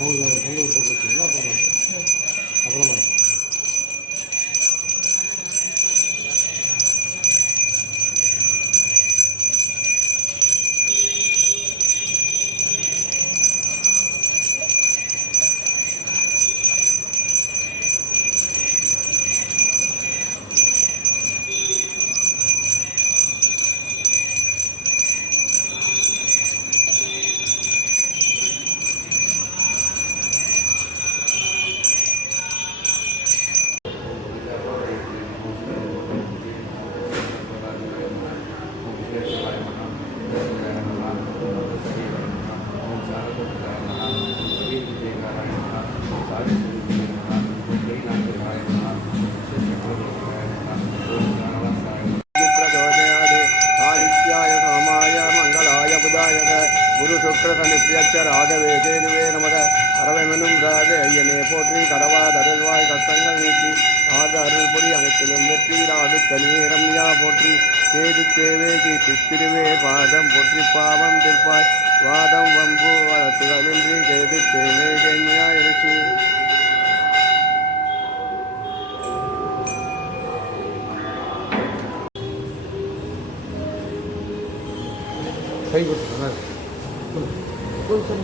அவங்களுக்கு பொங்கல் போட்டு வச்சிங்கன்னா அப்புறமா அப்புறமா. குரு சுக்கரதனி பிரியச்சர் ஆகவே கேதுவே நமக. அறவைமெனும் ராக ஐயனே போற்றி கடவாத அருள்வாய் கஷ்டங்கள் நீக்கி. ஆத அருள் பொறி அனைத்திலும் வெற்றி ராகு கனியே ரம்யா போற்றி. கேது தேவே கீர்த்தி திருவே பாதம் போற்றி பாவம் திருப்பாய். வாதம் வம்பு வளர்த்துகளின்றி கேது தேவே கேள்மையா இருக்கு கைவிட்டு 꼴, 꼴, 꼴.